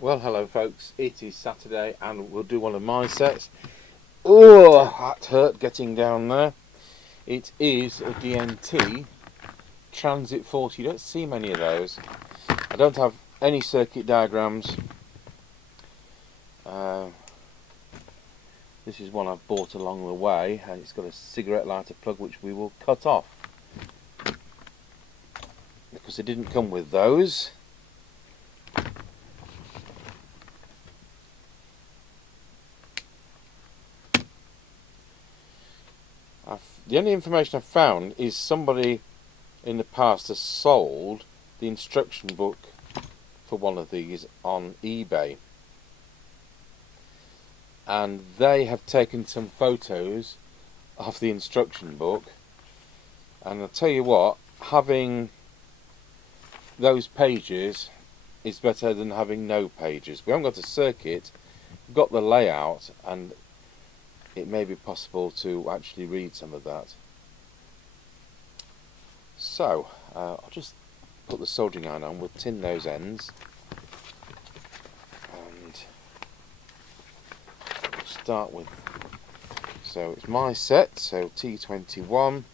Well, hello folks, it is Saturday and we'll do one of my sets. Oh, that hurt getting down there. It is a DNT Transit 40. You don't see many of those. I don't have any circuit diagrams. This is one I've bought along the way, and it's got a cigarette lighter plug which we will cut off because it didn't come with those. The only information I've found is somebody in the past has sold the instruction book for one of these on eBay, and they have taken some photos of the instruction book, and I'll tell you what, having those pages is better than having no pages. We haven't got a circuit, we've got the layout, and it may be possible to actually read some of that. So I'll just put the soldering iron on, we'll tin those ends, and we'll start with, so it's my set, so T21,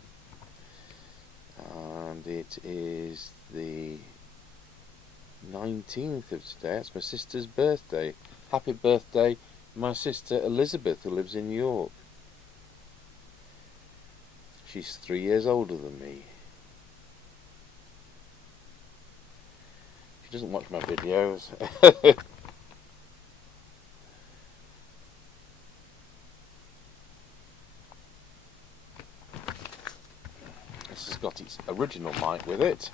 and it is the 19th of today. It's my sister's birthday. Happy birthday, my sister Elizabeth, who lives in York. She's 3 years older than me. She doesn't watch my videos. This has got its original mic with it.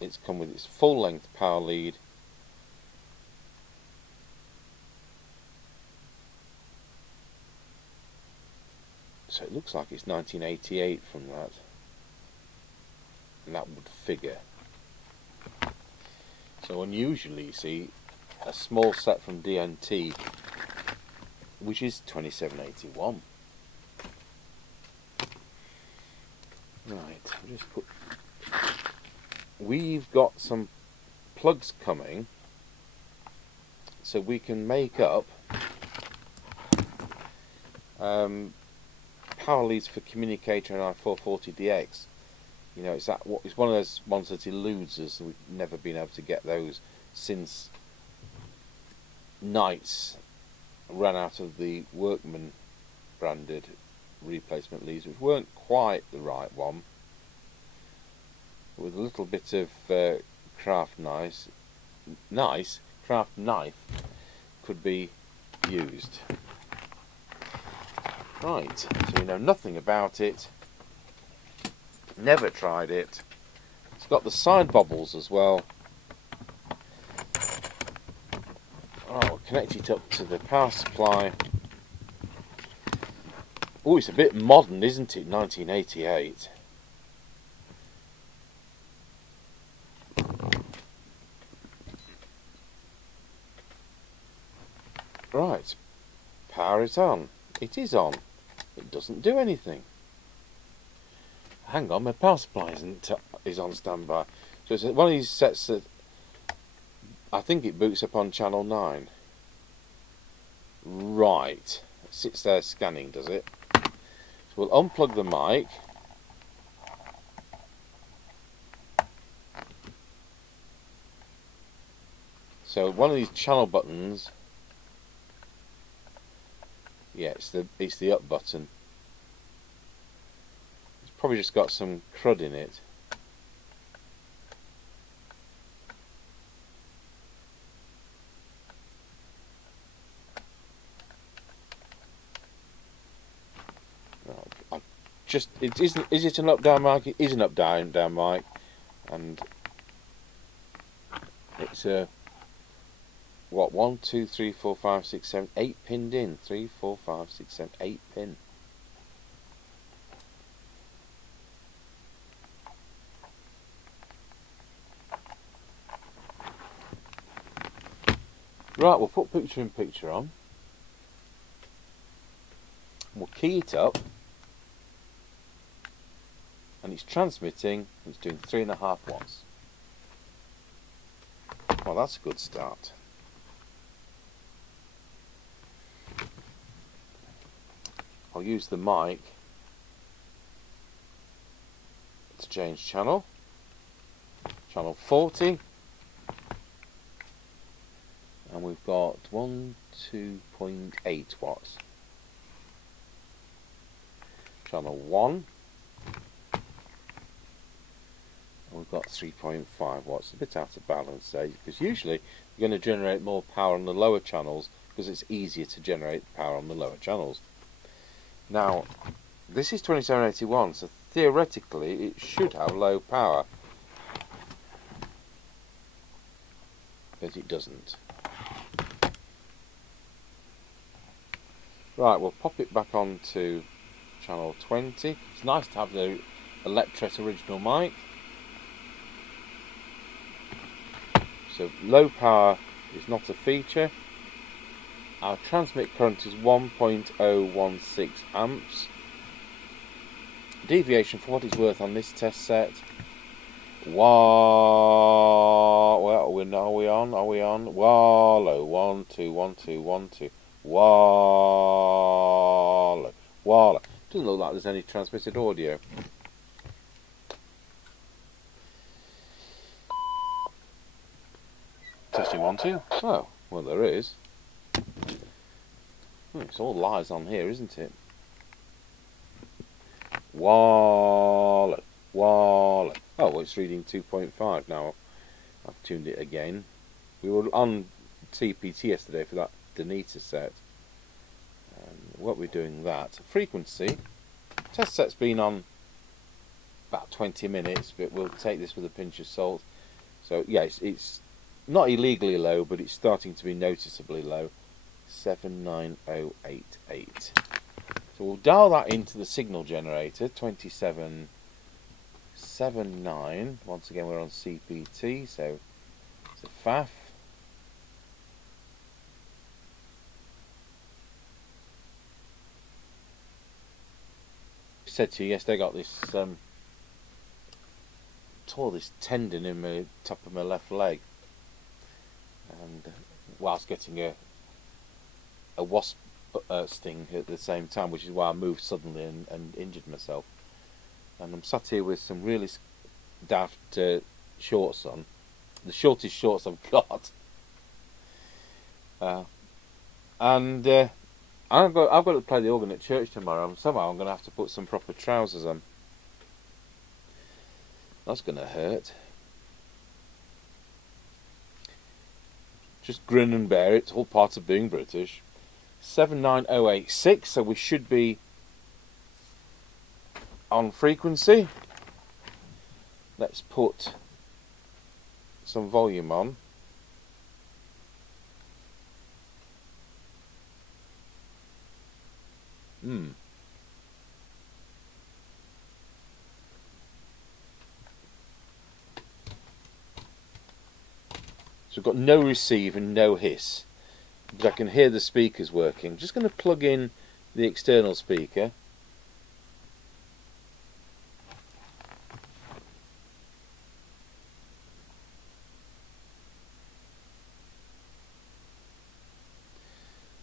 It's come with its full length power lead. So it looks like it's 1988 from that, and that would figure. So unusually, you see, a small set from DNT, which is 2781. Right, I'll just put. We've got some plugs coming, so we can make up power leads for communicator and i440DX. You know, it's one of those ones that eludes us. We've never been able to get those since Knights ran out of the Workman branded replacement leads, which weren't quite the right one. With a little bit of craft knife could be used. Right, so we know nothing about it, never tried it. It's got the side bobbles as well. I'll connect it up to the power supply. Oh, it's a bit modern, isn't it? 1988. Right, power it on. It is on. It doesn't do anything. Hang on, my power supply is on standby. So it's one of these sets that I think it boots up on channel 9. Right, it sits there scanning, does it? So we'll unplug the mic. So one of these channel buttons. Yeah, it's the up button. It's probably just got some crud in it. Is it an up down mic? It is an up down mic, and it's a what, 1, 2, 3, 4, 5, 6, 7, 8 pinned in. 3, 4, 5, 6, 7, 8 pin. Right, we'll put picture in picture on. We'll key it up, and it's transmitting. It's doing 3.5 watts. Well, that's a good start. I'll use the mic to change channel. Channel 40. And we've got 2.8 watts. Channel 1. And we've got 3.5 watts. A bit out of balance there, because usually you're going to generate more power on the lower channels because it's easier to generate power on the lower channels. Now, this is 2781, so theoretically it should have low power, but it doesn't. Right, we'll pop it back onto channel 20. It's nice to have the Electret original mic. So low power is not a feature. Our transmit current is 1.016 amps. Deviation, for what it's worth on this test set, where are we on? Wallow, 1 2 1 2 1 2. Wallow. Doesn't look like there's any transmitted audio. Testing 1 2. Oh, well, there is. It's all lies on here, isn't it? Wallow. Oh, well, it's reading 2.5 now. I've tuned it again. We were on CEPT yesterday for that DNT set. What we're doing that. Frequency. Test set's been on about 20 minutes, but we'll take this with a pinch of salt. So, yeah, it's not illegally low, but it's starting to be noticeably low. 79088. So we'll dial that into the signal generator, 2779. Once again, we're on CPT, so it's a FAF. I said to you yesterday, I got this tore this tendon in the top of my left leg, and whilst getting a wasp sting at the same time, which is why I moved suddenly and injured myself. And I'm sat here with some really daft shorts on, the shortest shorts I've got, and I've got to play the organ at church tomorrow, and somehow I'm going to have to put some proper trousers on. That's going to hurt. Just grin and bear it. It's all part of being British. 79086, so we should be on frequency. Let's put some volume on. So we've got no receive and no hiss, but I can hear the speakers working. I'm just going to plug in the external speaker.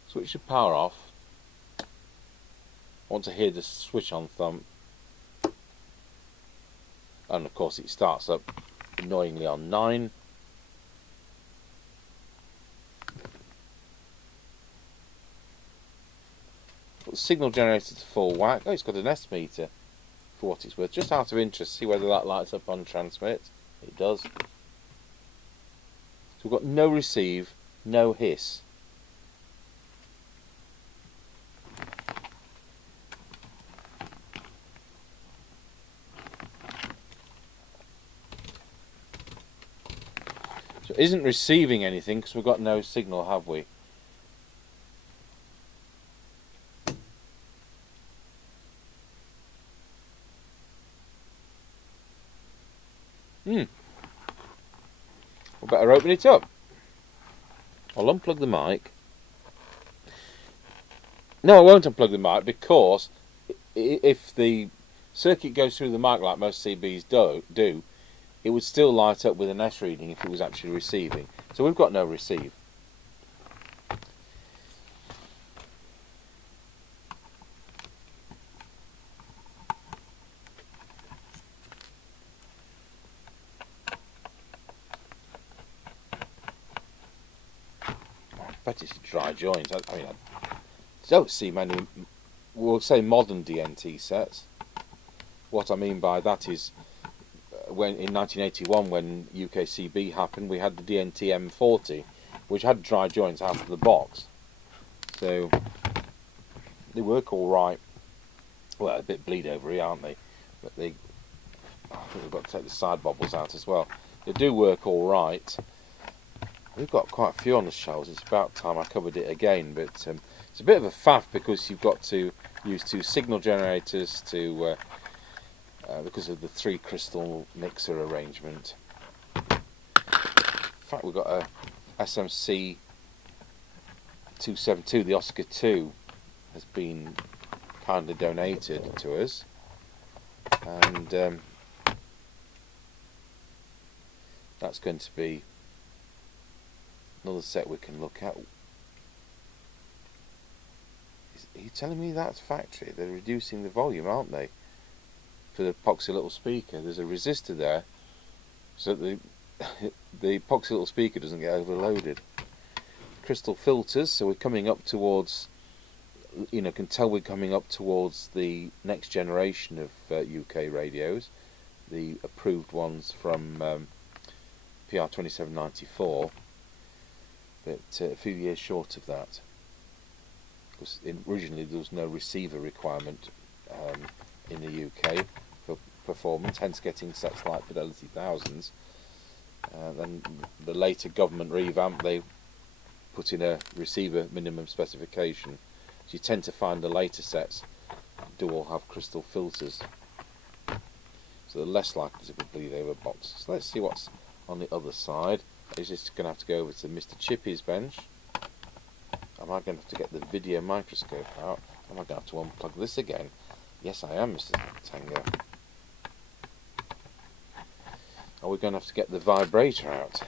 Switch the power off. I want to hear the switch on thump. And of course it starts up annoyingly on 9. Put the signal generator to full whack. Oh, it's got an S meter for what it's worth. Just out of interest, see whether that lights up on transmit. It does. So we've got no receive, no hiss. So it isn't receiving anything because we've got no signal, have we? We better open it up. I'll unplug the mic. No, I won't unplug the mic, because if the circuit goes through the mic like most CBs do, it would still light up with an S reading if it was actually receiving. So we've got no receive. I bet it's a dry joint. I mean, I don't see many, we'll say modern DNT sets. What I mean by that is, when in 1981, when UKCB happened, we had the DNT M40, which had dry joints out of the box. So they work all right. Well, a bit bleed over here, aren't they? But I think we've got to take the side bobbles out as well. They do work all right. We've got quite a few on the shelves. It's about time I covered it again, but it's a bit of a faff because you've got to use 2 signal generators to because of the 3 crystal mixer arrangement. In fact, we've got a SMC 272, the Oscar 2, has been kindly donated to us, and that's going to be another set we can look at. Are you telling me that's factory? They're reducing the volume, aren't they? For the epoxy little speaker, there's a resistor there, so that the epoxy little speaker doesn't get overloaded. Crystal filters, so we're coming up towards, you know, can tell we're coming up towards the next generation of UK radios, the approved ones from PR 2794, but a few years short of that, because originally there was no receiver requirement in the UK for performance, hence getting sets like Fidelity Thousands. Then the later government revamp, they put in a receiver minimum specification. So you tend to find the later sets do all have crystal filters, so they're less likely to bleed over boxes. So let's see what's on the other side. I'm just going to have to go over to Mr. Chippy's bench. Am I going to have to get the video microscope out? Am I going to have to unplug this again? Yes, I am, Mr. Tango. Are we going to have to get the vibrator out?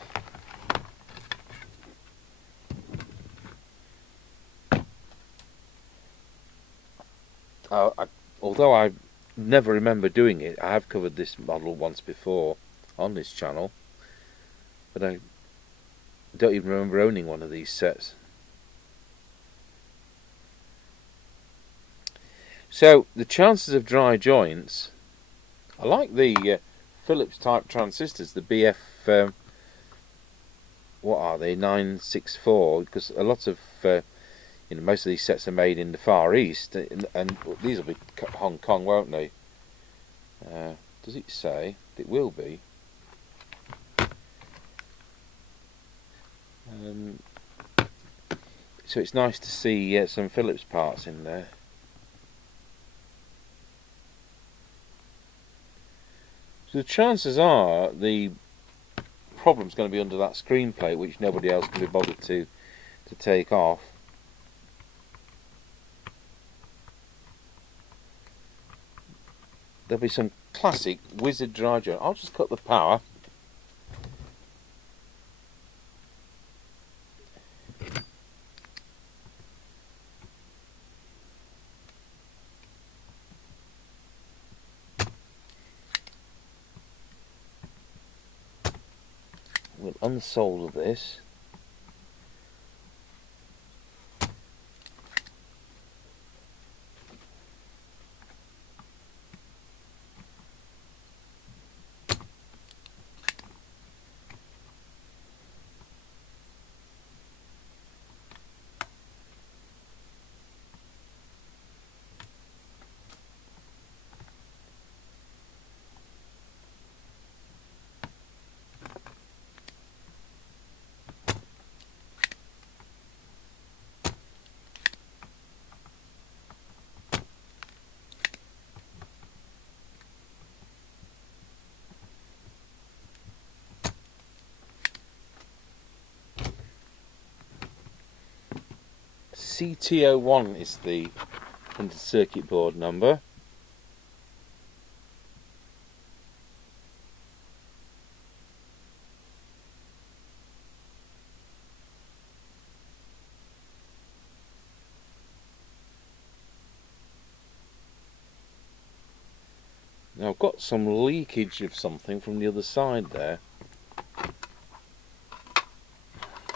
Although I never remember doing it, I have covered this model once before on this channel, but I don't even remember owning one of these sets. So the chances of dry joints, I like the Philips type transistors, the BF what are they, 964, because a lot of you know, most of these sets are made in the Far East, and these will be Hong Kong, won't they? Does it say? It will be. So it's nice to see some Philips parts in there. So the chances are the problem's going to be under that screen plate, which nobody else can be bothered to take off. There'll be some classic wizard dry joint. I'll just cut the power. We'll unsolder this. CT01 is the printed circuit board number. Now I've got some leakage of something from the other side there.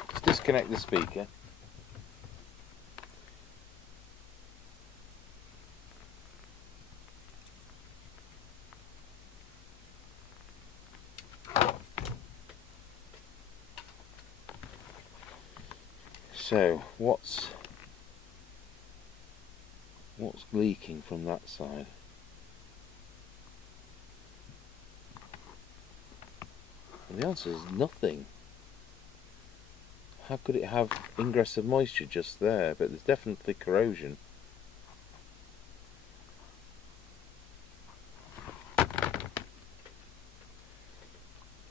Let's disconnect the speaker. So what's leaking from that side? Well, the answer is nothing. How could it have ingress of moisture just there? But there's definitely corrosion.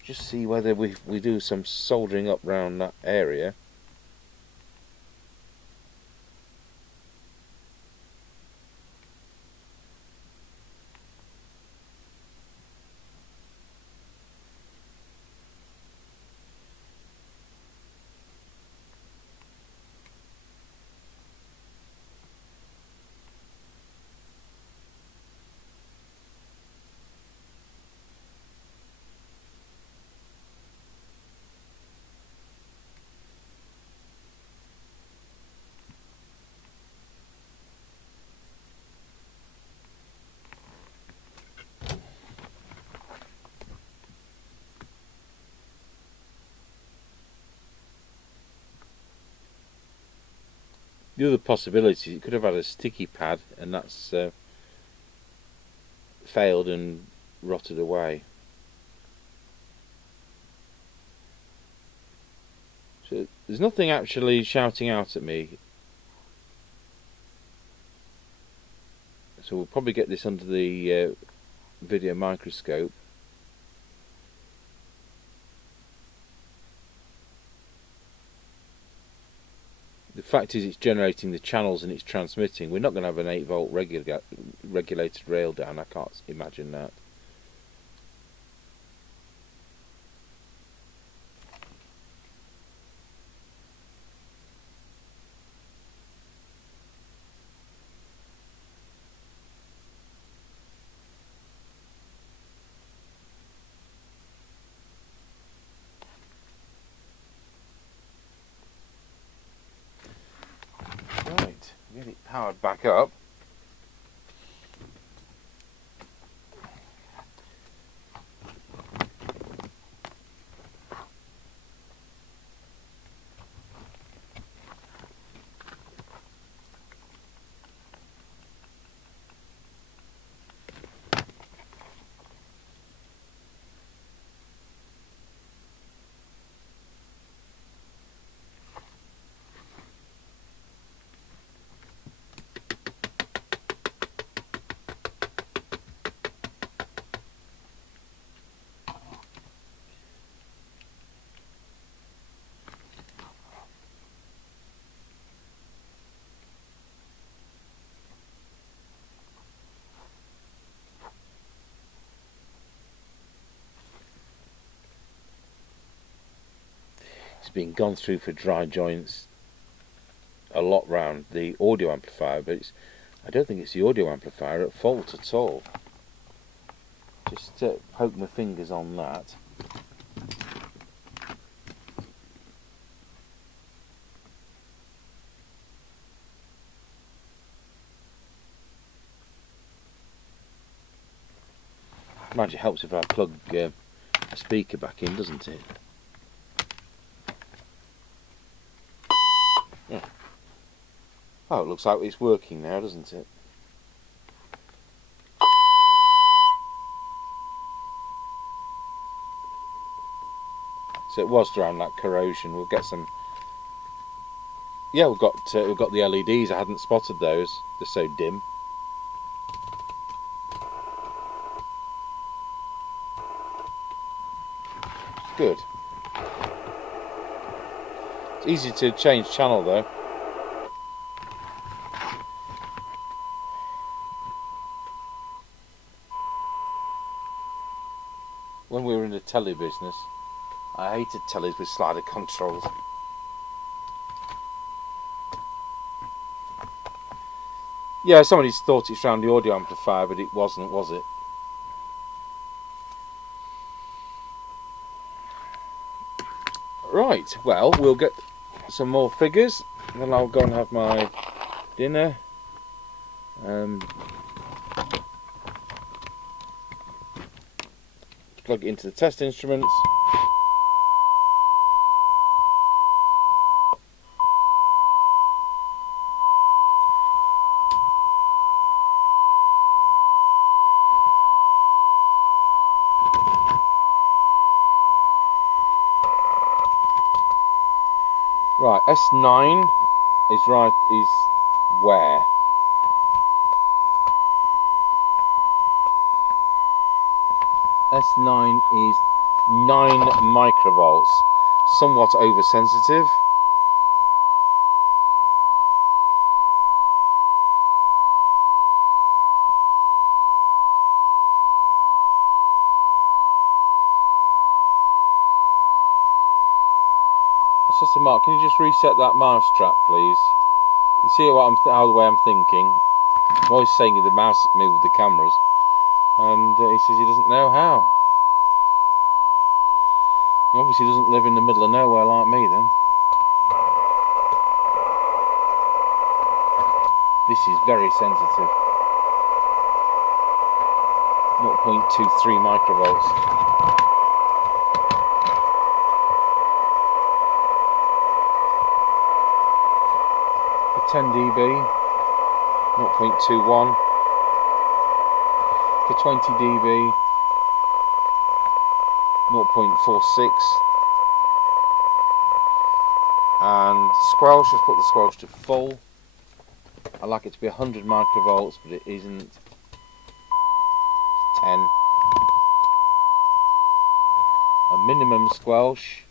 Just see whether we do some soldering up round that area. The other possibility, it could have had a sticky pad and that's failed and rotted away. So there's nothing actually shouting out at me. So we'll probably get this under the video microscope. The fact is it's generating the channels and it's transmitting. We're not going to have an 8-volt regulated rail down. I can't imagine that. Right, get it powered back up. It's been gone through for dry joints a lot round the audio amplifier, but I don't think it's the audio amplifier at fault at all. Just poke my fingers on that. Imagine it helps if I plug a speaker back in, doesn't it? Yeah. Oh, it looks like it's working now, doesn't it? So it was around that corrosion. We'll get some. Yeah, we've got the LEDs. I hadn't spotted those. They're so dim. Good. It's easy to change channel though. When we were in the telly business, I hated tellies with slider controls. Yeah, somebody thought it's round the audio amplifier, but it wasn't, was it? Right, well, we'll get some more figures, and then I'll go and have my dinner. Plug it into the test instruments. Right, S9 is where? S9 is 9 microvolts, somewhat oversensitive. Assistant Mark, can you just reset that mouse trap, please? You see what how the way I'm thinking. I'm always saying the mouse moved the cameras, and he says he doesn't know how. He obviously doesn't live in the middle of nowhere like me then. This is very sensitive. 0.23 microvolts. For 10 dB, 0.21. For 20 dB, 0.46. And squelch, let's put the squelch to full. I like it to be 100 microvolts, but it isn't. It's 10. A minimum squelch.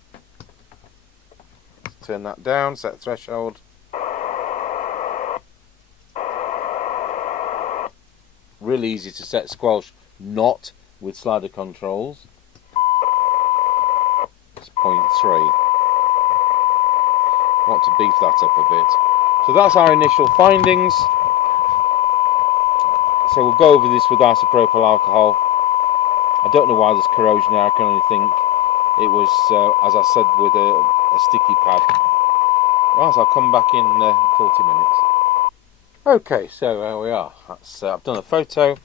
Let's turn that down, set threshold. Really easy to set squelch, not with slider controls. It's 0.3. Want to beef that up a bit. So that's our initial findings. So we'll go over this with isopropyl alcohol. I don't know why there's corrosion there. I can only think it was, as I said, with a sticky pad. Right, I'll come back in 40 minutes. Okay, so there we are. That's, I've done a photo,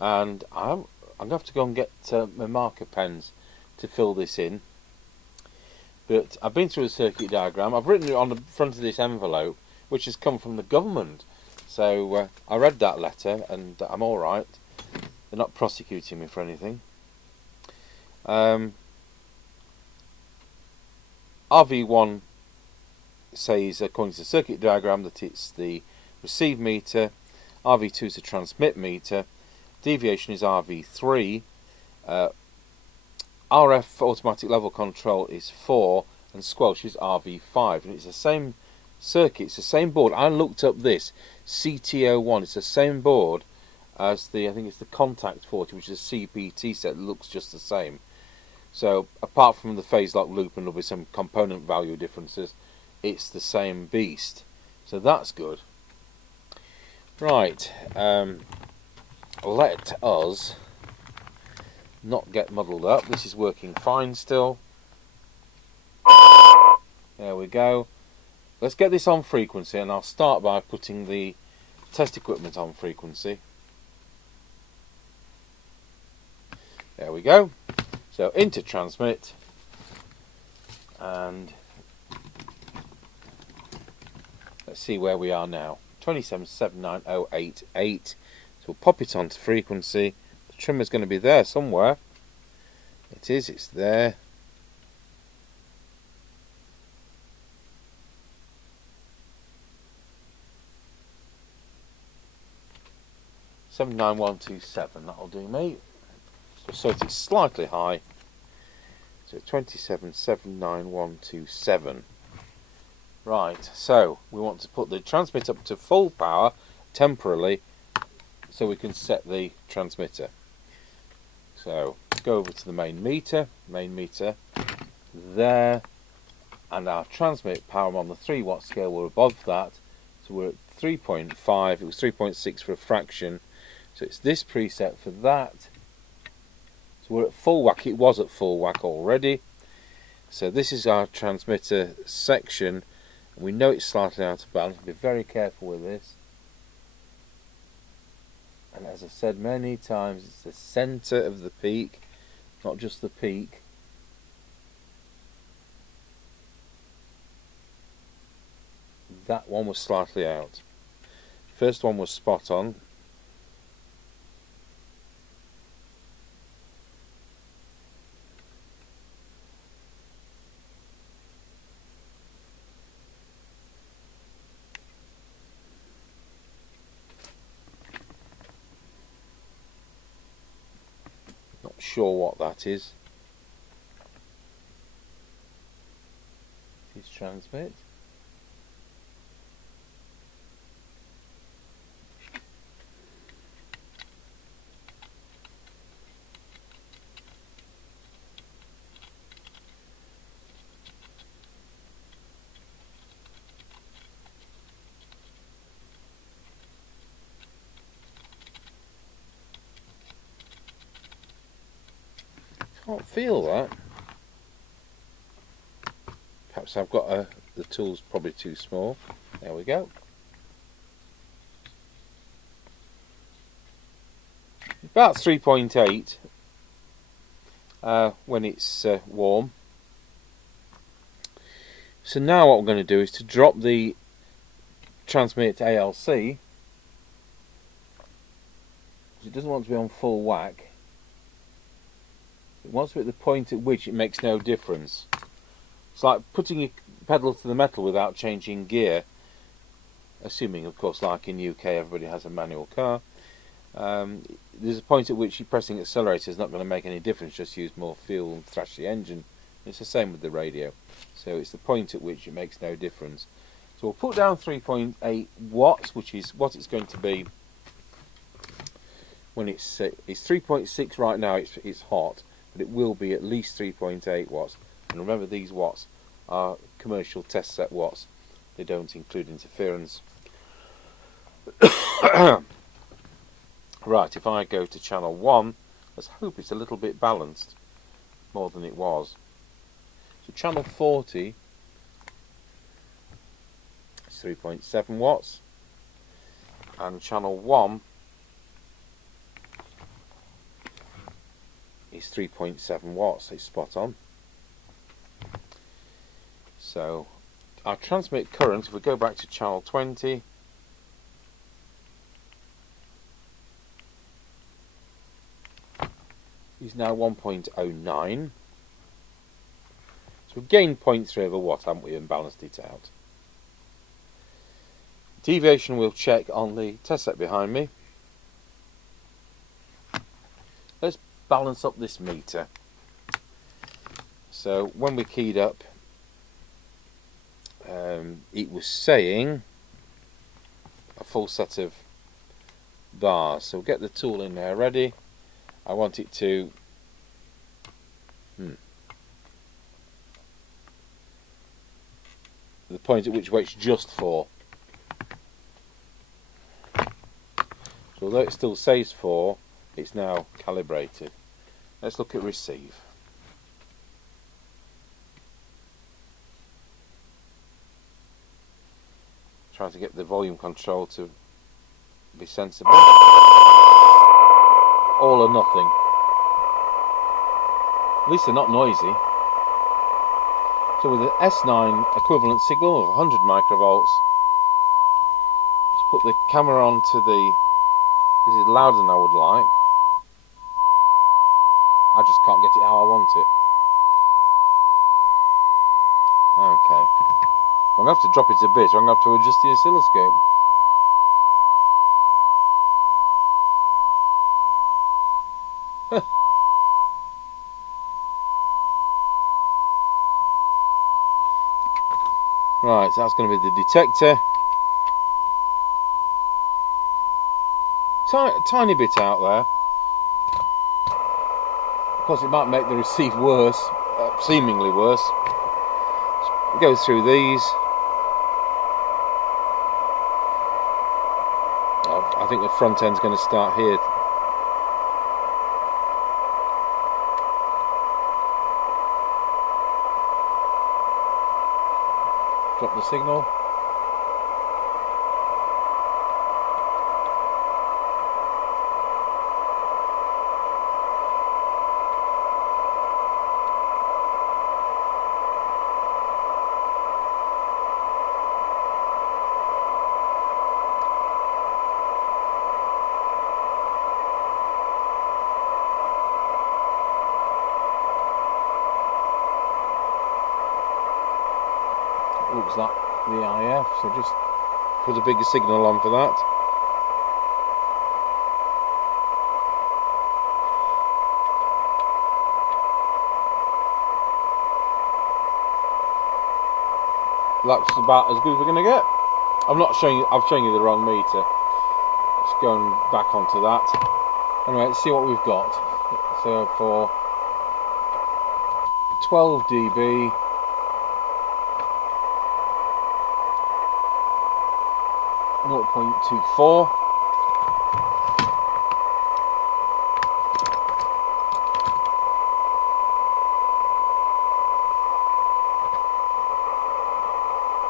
and I'm going to have to go and get my marker pens to fill this in. But I've been through the circuit diagram. I've written it on the front of this envelope, which has come from the government. So I read that letter, and I'm all right. They're not prosecuting me for anything. RV1 says, according to the circuit diagram, that it's the receive meter. RV2 is the transmit meter. Deviation is RV3. RF automatic level control is 4, and squelch is RV5, and it's the same circuit, it's the same board. I looked up this CT01. It's the same board as the, I think it's the Contact 40, which is a CEPT set that looks just the same. So apart from the phase lock loop and there'll be some component value differences, it's the same beast. So that's good. Right, let us not get muddled up. This is working fine still. There we go. Let's get this on frequency, and I'll start by putting the test equipment on frequency. There we go. So into transmit, and let's see where we are now. 2779088. So we'll pop it onto frequency. The trimmer's going to be there somewhere. It is, it's there. $79127, that'll do me. So it's slightly high. So 2779127. Right, so we want to put the transmit up to full power temporarily so we can set the transmitter. So go over to the main meter there, and our transmit power on the 3 watt scale, we're above that, so we're at 3.5. It was 3.6 for a fraction, so it's this preset for that. So we're at full whack. It was at full whack already. So this is our transmitter section. We know it's slightly out of balance. Be very careful with this. And as I've said many times, it's the centre of the peak, not just the peak. That one was slightly out. First one was spot on. Not sure what that is. Please transmit. Can't feel that. Perhaps I've got the tool's probably too small. There we go. About 3.8 when it's warm. So now what we're going to do is to drop the transmit ALC. It doesn't want to be on full whack. It wants to be at the point at which it makes no difference. It's like putting your pedal to the metal without changing gear, assuming of course like in UK everybody has a manual car. There's a point at which you're pressing accelerator is not going to make any difference, just use more fuel and thrash the engine. It's the same with the radio. So it's the point at which it makes no difference. So we'll put down 3.8 watts, which is what it's going to be when it's 3.6 right now. It's hot, but it will be at least 3.8 watts. And remember, these watts are commercial test set watts. They don't include interference. Right, if I go to channel 1, let's hope it's a little bit balanced, more than it was. So channel 40 is 3.7 watts, and channel 1 is 3.7 watts, it's spot on. So our transmit current, if we go back to channel 20, is now 1.09. So we've gained 0.3 of a watt, haven't we, and balanced it out. Deviation we'll check on the test set behind me. Let's balance up this meter. So when we keyed up, it was saying a full set of bars. So we'll get the tool in there ready. I want it to the point at which waits just 4. So although it still says 4, it's now calibrated. Let's look at receive. Trying to get the volume control to be sensible. All or nothing. At least they're not noisy. So with an S9 equivalent signal of 100 microvolts, just put the camera on to the... This is louder than I would like. I just can't get it how I want it. Okay. I'm going to have to drop it a bit, or I'm going to have to adjust the oscilloscope. Right, so that's going to be the detector. Tiny bit out there. Of course, it might make the receive worse, seemingly worse. So go through these. I think the front end's going to start here. Drop the signal. Looks like the IF, so just put a bigger signal on for that. That's about as good as we're going to get. I'm not showing you, I've shown you the wrong meter. Just going back onto that. Anyway, let's see what we've got. So for 12 dB, .24,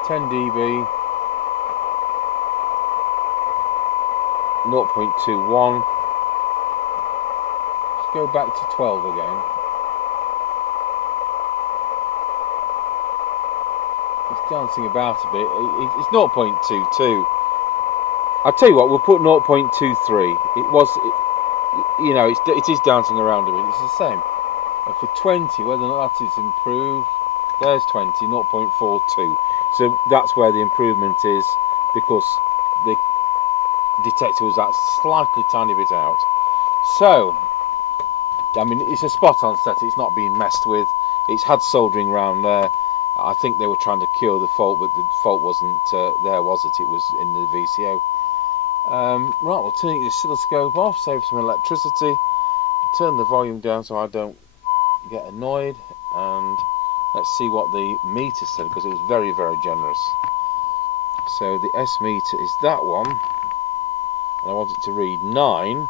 .10 dB, 0.21. Let's go back to 12 again. It's dancing about a bit. It's 0.22. I'll tell you what, we'll put 0.23. It was, you know, it is dancing around a bit. It's the same. And for 20, whether or not that is improved, there's 20, 0.42. So that's where the improvement is, because the detector was that slightly tiny bit out. So, I mean, it's a spot-on set. It's not being messed with. It's had soldering around there. I think they were trying to cure the fault, but the fault wasn't there, was it? It was in the VCO. Right, we'll turn the oscilloscope off, save some electricity, turn the volume down so I don't get annoyed, and let's see what the meter said, because it was very, very generous. So the S meter is that one, and I want it to read 9.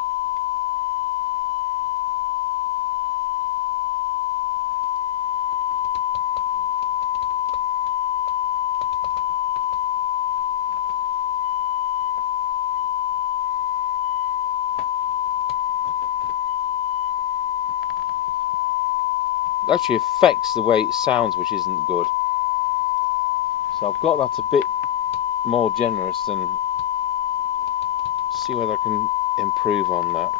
Actually affects the way it sounds, which isn't good. So I've got that a bit more generous, and see whether I can improve on that.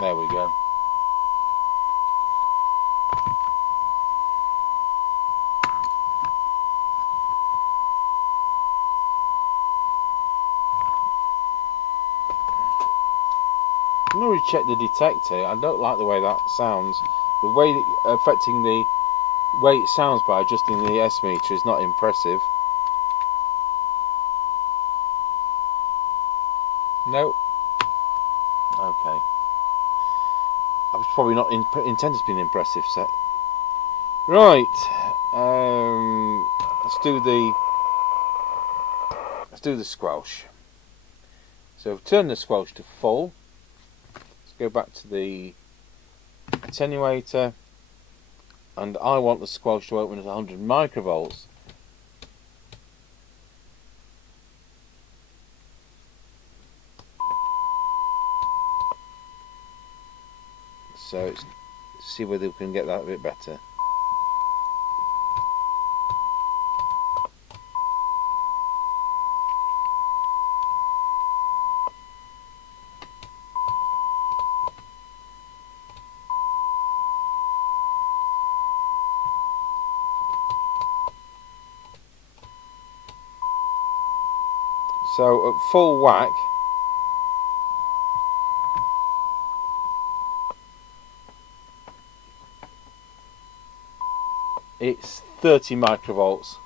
There we go. I'm going to check the detector. I don't like the way that sounds. The way affecting the way it sounds by adjusting the S meter is not impressive. No. Okay. I was probably not intended to be an impressive set. Right. Let's do the squelch. So turn the squelch to full. Go back to the attenuator, and I want the squelch to open at 100 microvolts. So see whether we can get that a bit better. So at full whack, it's 30 microvolts,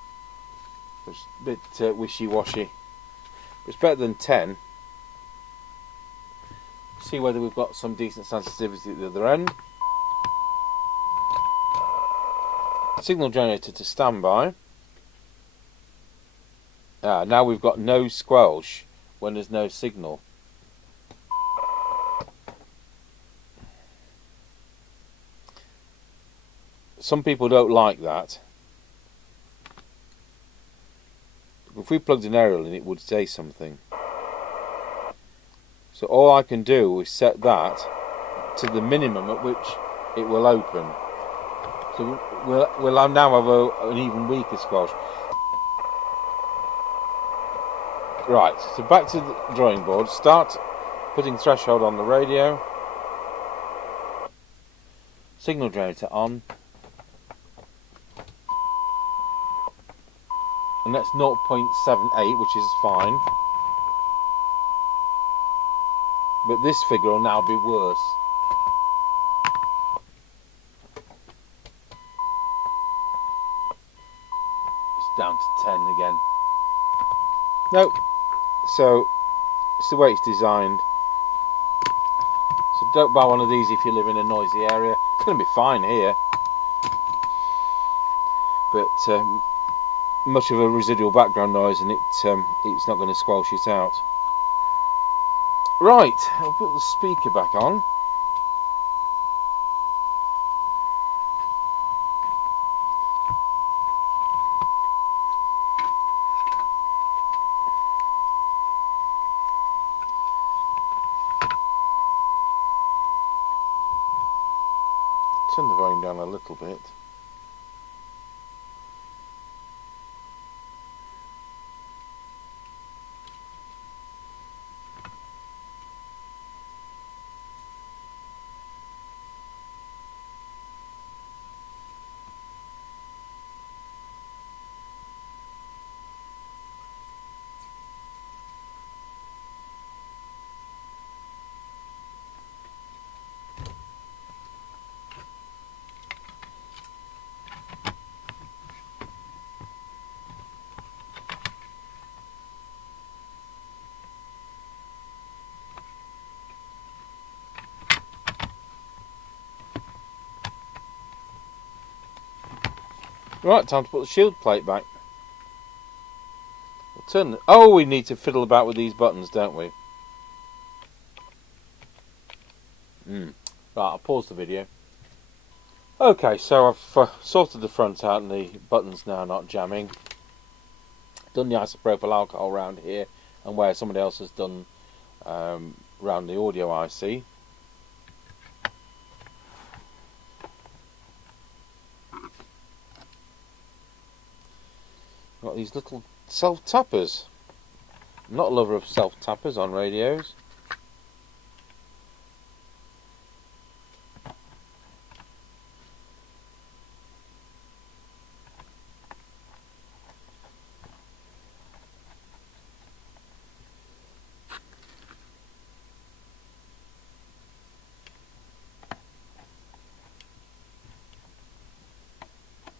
which is a bit wishy-washy. It's better than 10. See whether we've got some decent sensitivity at the other end. Signal generator to standby. Now we've got no squelch when there's no signal. some people don't like that. If we plugged an aerial in, it would say something. So all I can do is set that to the minimum at which it will open. So we'll now have an even weaker squelch. Right, so back to the drawing board. Start putting threshold on the radio. Signal generator on. And that's 0.78, which is fine. But this figure will now be worse. It's down to 10 again. Nope. So, it's the way it's designed. So don't buy one of these if you live in a noisy area. It's going to be fine here. But much of a residual background noise, and it's not going to squelch it out. Right, I'll put the speaker back on. Turn the volume down a little bit. Right, time to put the shield plate back. We'll turn. Oh, we need to fiddle about with these buttons, don't we? Right, I'll pause the video. Okay, so I've sorted the front out and the buttons now not jamming. Done the isopropyl alcohol round here, and where somebody else has done round the audio IC. Got these little self-tappers. I'm not a lover of self-tappers on radios.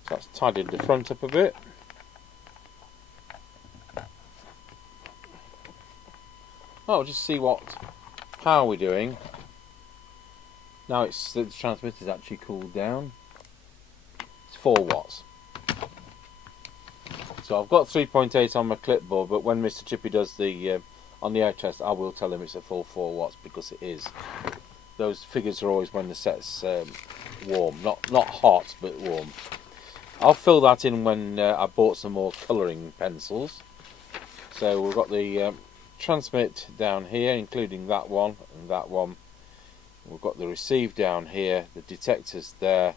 So that's tidied the front up a bit. Oh, just see what power we're doing. Now the transmitter's actually cooled down. It's 4 watts. So I've got 3.8 on my clipboard, but when Mr. Chippy does the on the air test, I will tell him it's a full 4 watts because it is. Those figures are always when the set's warm, not hot but warm. I'll fill that in when I bought some more colouring pencils. So we've got the transmit down here, including that one and that one. We've got the receive down here, the detectors there,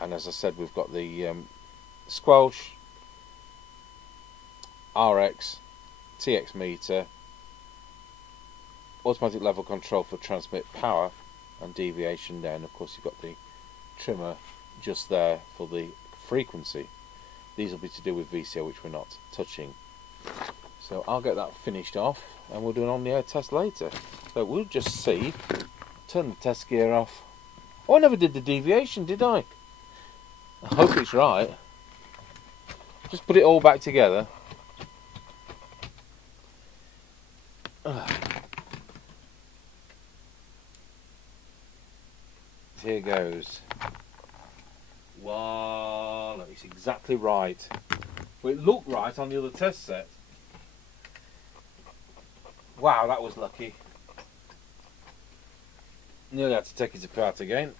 and as I said, we've got the squelch, RX, TX meter, automatic level control for transmit power and deviation there, and of course you've got the trimmer just there for the frequency. These will be to do with VCO, which we're not touching. So I'll get that finished off and we'll do an on-the-air test later. So we'll just see. Turn the test gear off. Oh, I never did the deviation, did I? I hope it's right. Just put it all back together. Here goes. Wow, it's exactly right. Well, it looked right on the other test set. Wow, that was lucky. Nearly had to take it apart again.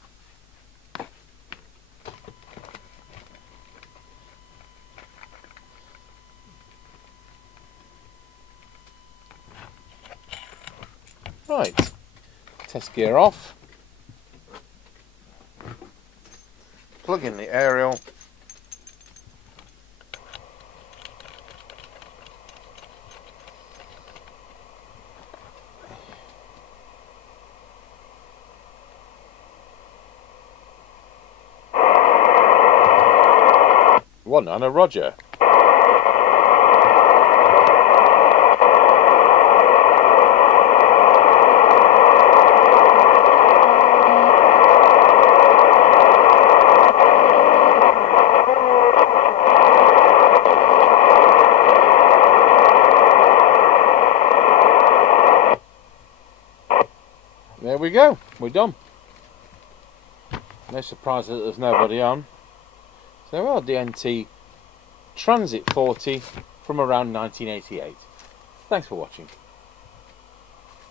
test gear off, plug in the aerial, one and a Roger. There we go, we're done. No surprise that there's nobody on. So well, DNT Transit 40 from around 1988. Thanks for watching.